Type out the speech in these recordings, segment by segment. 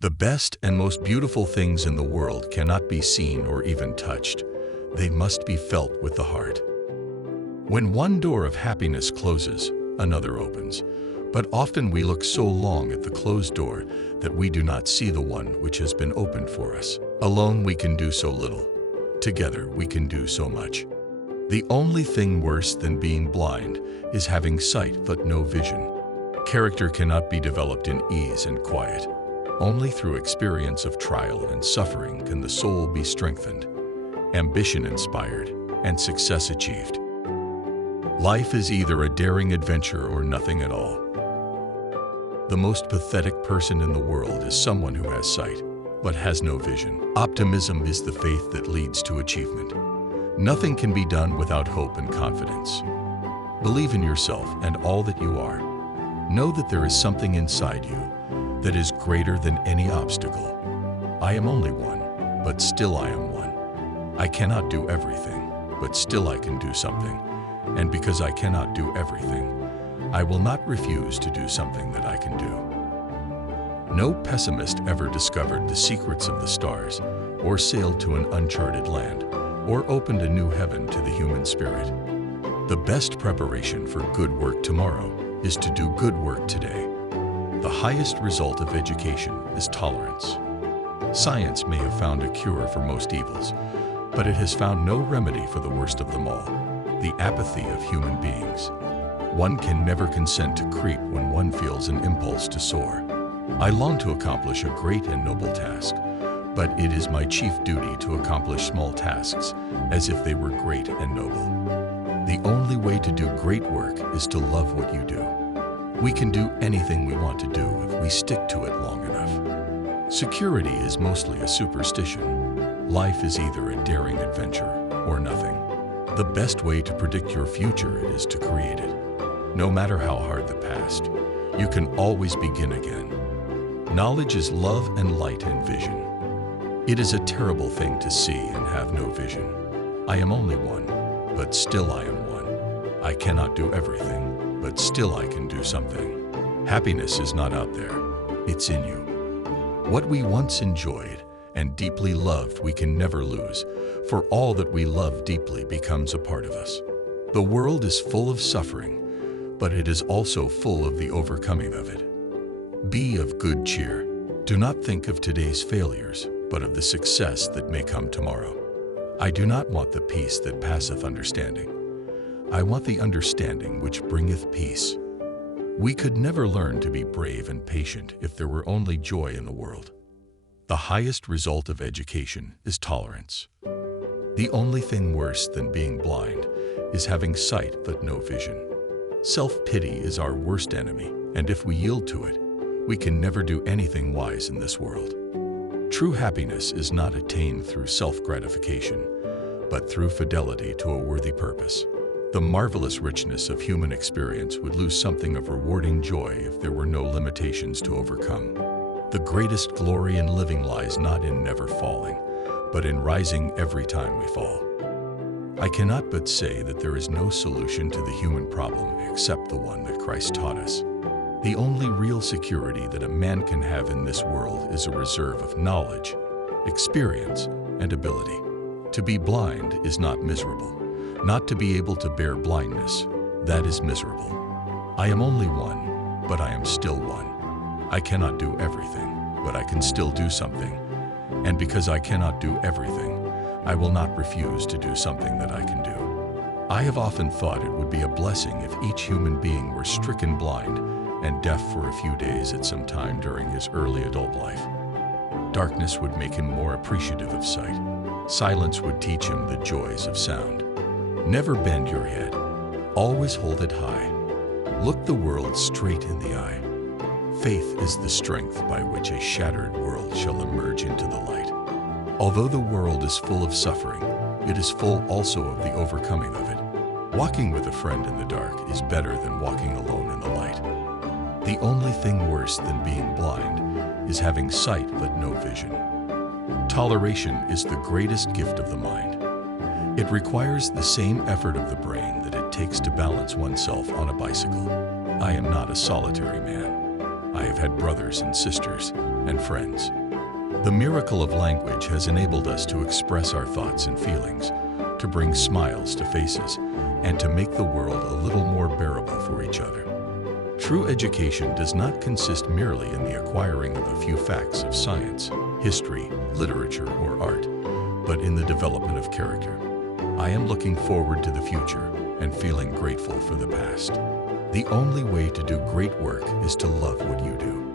The best and most beautiful things in the world cannot be seen or even touched. They must be felt with the heart. When one door of happiness closes, another opens. But often we look so long at the closed door that we do not see the one which has been opened for us. Alone we can do so little. Together we can do so much. The only thing worse than being blind is having sight but no vision. Character cannot be developed in ease and quiet. Only through experience of trial and suffering can the soul be strengthened, ambition inspired, and success achieved. Life is either a daring adventure or nothing at all. The most pathetic person in the world is someone who has sight, but has no vision. Optimism is the faith that leads to achievement. Nothing can be done without hope and confidence. Believe in yourself and all that you are. Know that there is something inside you that is greater than any obstacle. I am only one, but still I am one. I cannot do everything, but still I can do something. And because I cannot do everything, I will not refuse to do something that I can do. No pessimist ever discovered the secrets of the stars, or sailed to an uncharted land, or opened a new heaven to the human spirit. The best preparation for good work tomorrow is to do good work today. The highest result of education is tolerance. Science may have found a cure for most evils, but it has found no remedy for the worst of them all, the apathy of human beings. One can never consent to creep when one feels an impulse to soar. I long to accomplish a great and noble task, but it is my chief duty to accomplish small tasks as if they were great and noble. The only way to do great work is to love what you do. We can do anything we want to do if we stick to it long enough. Security is mostly a superstition. Life is either a daring adventure or nothing. The best way to predict your future is to create it. No matter how hard the past, you can always begin again. Knowledge is love and light and vision. It is a terrible thing to see and have no vision. I am only one, but still I am one. I cannot do everything, but still I can do something. Happiness is not out there, it's in you. What we once enjoyed and deeply loved we can never lose, for all that we love deeply becomes a part of us. The world is full of suffering, but it is also full of the overcoming of it. Be of good cheer. Do not think of today's failures, but of the success that may come tomorrow. I do not want the peace that passeth understanding. I want the understanding which bringeth peace. We could never learn to be brave and patient if there were only joy in the world. The highest result of education is tolerance. The only thing worse than being blind is having sight but no vision. Self-pity is our worst enemy, and if we yield to it, we can never do anything wise in this world. True happiness is not attained through self-gratification, but through fidelity to a worthy purpose. The marvelous richness of human experience would lose something of rewarding joy if there were no limitations to overcome. The greatest glory in living lies not in never falling, but in rising every time we fall. I cannot but say that there is no solution to the human problem except the one that Christ taught us. The only real security that a man can have in this world is a reserve of knowledge, experience, and ability. To be blind is not miserable. Not to be able to bear blindness, that is miserable. I am only one, but I am still one. I cannot do everything, but I can still do something. And because I cannot do everything, I will not refuse to do something that I can do. I have often thought it would be a blessing if each human being were stricken blind and deaf for a few days at some time during his early adult life. Darkness would make him more appreciative of sight. Silence would teach him the joys of sound. Never bend your head. Always hold it high. Look the world straight in the eye. Faith is the strength by which a shattered world shall emerge into the light. Although the world is full of suffering, it is full also of the overcoming of it. Walking with a friend in the dark is better than walking alone in the light. The only thing worse than being blind is having sight but no vision. Toleration is the greatest gift of the mind. It requires the same effort of the brain that it takes to balance oneself on a bicycle. I am not a solitary man. I have had brothers and sisters and friends. The miracle of language has enabled us to express our thoughts and feelings, to bring smiles to faces, and to make the world a little more bearable for each other. True education does not consist merely in the acquiring of a few facts of science, history, literature, or art, but in the development of character. I am looking forward to the future and feeling grateful for the past. The only way to do great work is to love what you do.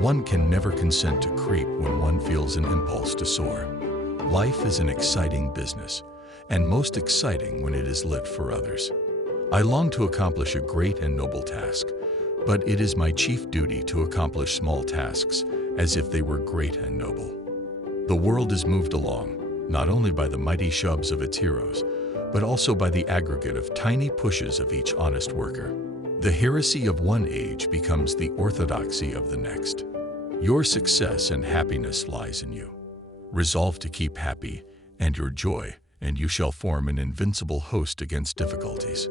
One can never consent to creep when one feels an impulse to soar. Life is an exciting business, and most exciting when it is lived for others. I long to accomplish a great and noble task, but it is my chief duty to accomplish small tasks as if they were great and noble. The world is moved along, not only by the mighty shoves of its heroes, but also by the aggregate of tiny pushes of each honest worker. The heresy of one age becomes the orthodoxy of the next. Your success and happiness lies in you. Resolve to keep happy and your joy, and you shall form an invincible host against difficulties.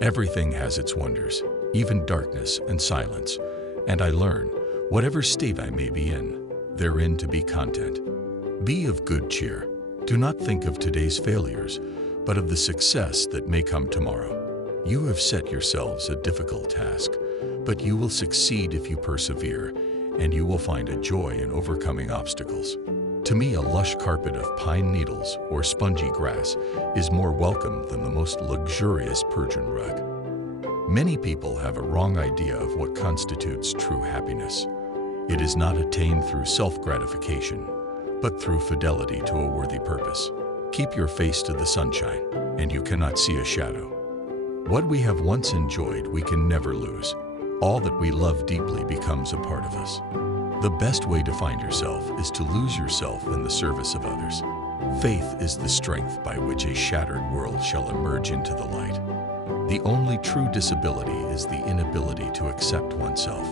Everything has its wonders, even darkness and silence, and I learn, whatever state I may be in, therein to be content. Be of good cheer. Do not think of today's failures, but of the success that may come tomorrow. You have set yourselves a difficult task, but you will succeed if you persevere, and you will find a joy in overcoming obstacles. To me, a lush carpet of pine needles or spongy grass is more welcome than the most luxurious Persian rug. Many people have a wrong idea of what constitutes true happiness. It is not attained through self-gratification, but through fidelity to a worthy purpose. Keep your face to the sunshine, and you cannot see a shadow. What we have once enjoyed, we can never lose. All that we love deeply becomes a part of us. The best way to find yourself is to lose yourself in the service of others. Faith is the strength by which a shattered world shall emerge into the light. The only true disability is the inability to accept oneself.